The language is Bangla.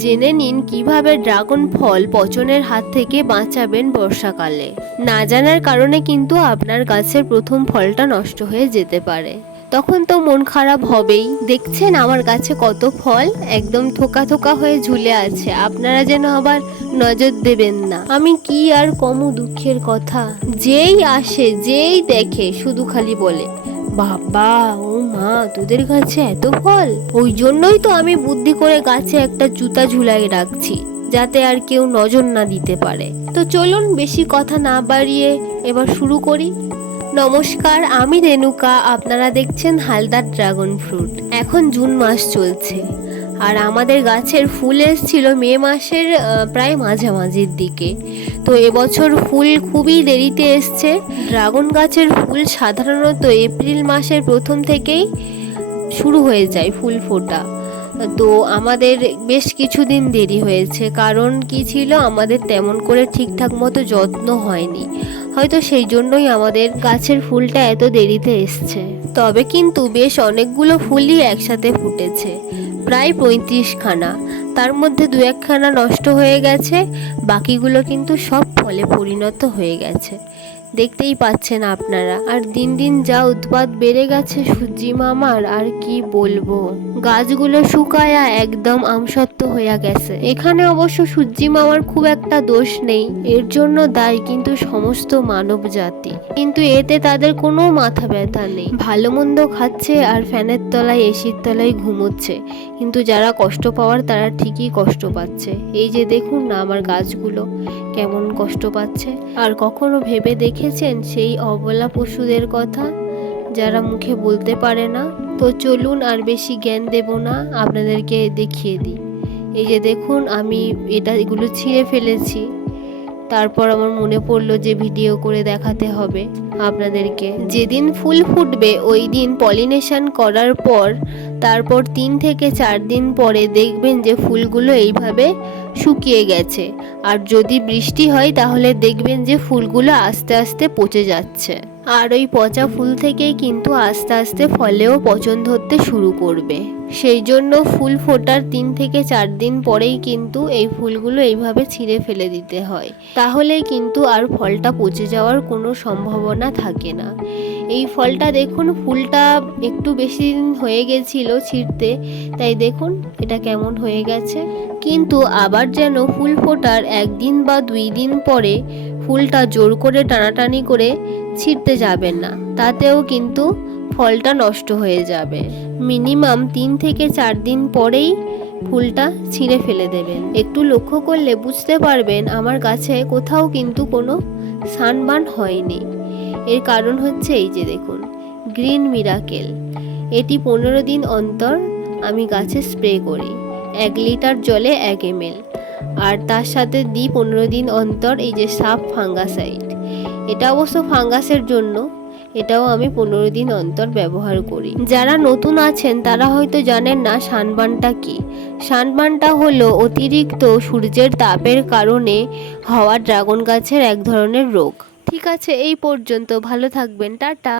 জেনে নিন কিভাবে ড্রাগন ফল পচনের হাত থেকে বাঁচাবেন বর্ষাকালে। না জানার কারণে কিন্তু আপনার গাছের প্রথম ফলটা নষ্ট হয়ে যেতে পারে। তখন তো মন খারাপ হবেই। দেখছেন আমার গাছে কত ফল একদম থোকা থোকা হয়ে ঝুলে আছে, আপনারা যেন আবার নজর দেবেন না। আমি কি আর কমু দুঃখের কথা। যেই আসে যেই দেখে শুধু খালি বলে, বাবা ও মা তোদের গাছে এত ফল। ওই জন্যই তো আমি বুদ্ধি করে গাছে একটা জুতা ঝুলাই রাখছি, যাতে আর কেউ নজর না দিতে পারে। তো চলুন বেশি কথা না বাড়িয়ে এবার শুরু করি। নমস্কার, আমি রেণুকা, আপনারা দেখছেন হালদার ড্রাগন ফ্রুট। এখন জুন মাস চলছে আর আমাদের গাছের ফুল এসেছিল মে মাসের প্রায় মাঝামাঝির দিকে। তো এবছর ফুল খুবই দেরিতে এসছে। ড্রাগন গাছের ফুল সাধারণত এপ্রিল মাসের প্রথম থেকেই শুরু হয়ে যায় ফুল ফোটা। তো আমাদের বেশ কিছুদিন দেরি হয়েছে, কারণ কি ছিল, আমাদের তেমন করে ঠিকঠাক মতো যত্ন হয়নি, হয়তো সেই জন্যই আমাদের গাছের ফুলটা এত দেরিতে এসছে। তবে কিন্তু বেশ অনেকগুলো ফুলই একসাথে ফুটেছে, প্রায় 35খানা। তার মধ্যে 2-1খানা নষ্ট হয়ে গেছে, বাকিগুলো কিন্তু সব ফলে পরিণত হয়ে গেছে, দেখতেই পাচ্ছেন আপনারা। আর দিন দিন যা উৎপাত বেড়ে গেছে সূর্যি মামার, আর কি বলবো। গাছগুলো শুকায়া একদম আমসত্ত্ব হইয়া গেছে। এখানে অবশ্য সূর্যি মামার খুব একটা দোষ নেই, এর জন্য দায়ী কিন্তু সমস্ত মানব জাতি। কিন্তু এতে তাদের কোনো মাথা ব্যথা নেই, ভালো মন্দ খাচ্ছে আর ফ্যানের তলায় এসির তলায় ঘুমোচ্ছে। কিন্তু যারা কষ্ট পাওয়ার তারা ঠিকই কষ্ট পাচ্ছে। এই যে দেখুন না আমার গাছগুলো কেমন কষ্ট পাচ্ছে। আর কখনো ভেবে দেখেছেন সেই অবলা পশুদের কথা, যারা মুখে বলতে পারে না? তো চলুন আর বেশি জ্ঞান দেব না, আপনাদেরকে দেখিয়ে দিই। এই যে দেখুন আমি এগুলো ছিঁড়ে ফেলেছি। তারপর আমার মনে পড়লো যে ভিডিও করে দেখাতে হবে আপনাদেরকে। যেদিন ফুল ফুটবে ওই দিন পলিনেশন করার পর তারপর 3 থেকে 4 দিন পরে দেখবেন যে ফুলগুলো এইভাবে শুকিয়ে গেছে। আর যদি বৃষ্টি হয় তাহলে দেখবেন যে ফুলগুলো আস্তে আস্তে পচে যাচ্ছে। আর ওই পচা ফুল থেকেই কিন্তু আস্তে আস্তে ফলেও পচন ধরতে শুরু করবে। সেই জন্য ফুল ফোটার 3 থেকে 4 দিন পরেই কিন্তু এই ফুলগুলো এইভাবে ছিঁড়ে ফেলে দিতে হয়, তাহলে কিন্তু আর ফলটা পচে যাওয়ার কোনো সম্ভাবনা থাকে না। এই ফলটা দেখুন, ফুলটা একটু বেশি দিন হয়ে গেছিল ছিঁড়তে, তাই দেখুন এটা কেমন হয়ে গেছে। কিন্তু আবার যেন ফুল ফোটার 1 দিন বা 2 দিন পরে ফুলটা জোর করে টানাটানি করে ছিঁড়তে যাবেন না, তাতেও কিন্তু ফলটা নষ্ট হয়ে যাবে। মিনিমাম 3 থেকে 4 দিন পরেই ফুলটা ছিঁড়ে ফেলে দেবেন। একটু লক্ষ্য করলে বুঝতে পারবেন আমার গাছে কোথাও কিন্তু কোনো সানবার্ন হয়নি। এর কারণ হচ্ছে এই যে দেখুন গ্রিন মিরাকেল। এটি 15 দিন অন্তর আমি গাছে স্প্রে করি, 1 লিটার জলে 1 ml। আর তার সাথে দিই 15 দিন অন্তর এই যে সাফ ফাঙ্গাসাইড। এটা অবশ্য ফাঙ্গাসের জন্য, এটাও আমি 15 দিন অন্তর ব্যবহার করি। যারা নতুন আছেন তারা হয়তো জানেন না সানবার্নটা কি। সানবার্নটা হলো অতিরিক্ত সূর্যের তাপের কারণে হওয়া ড্রাগন গাছের এক ধরনের রোগ। ঠিক আছে, এই পর্যন্ত। ভালো থাকবেন, টাটা।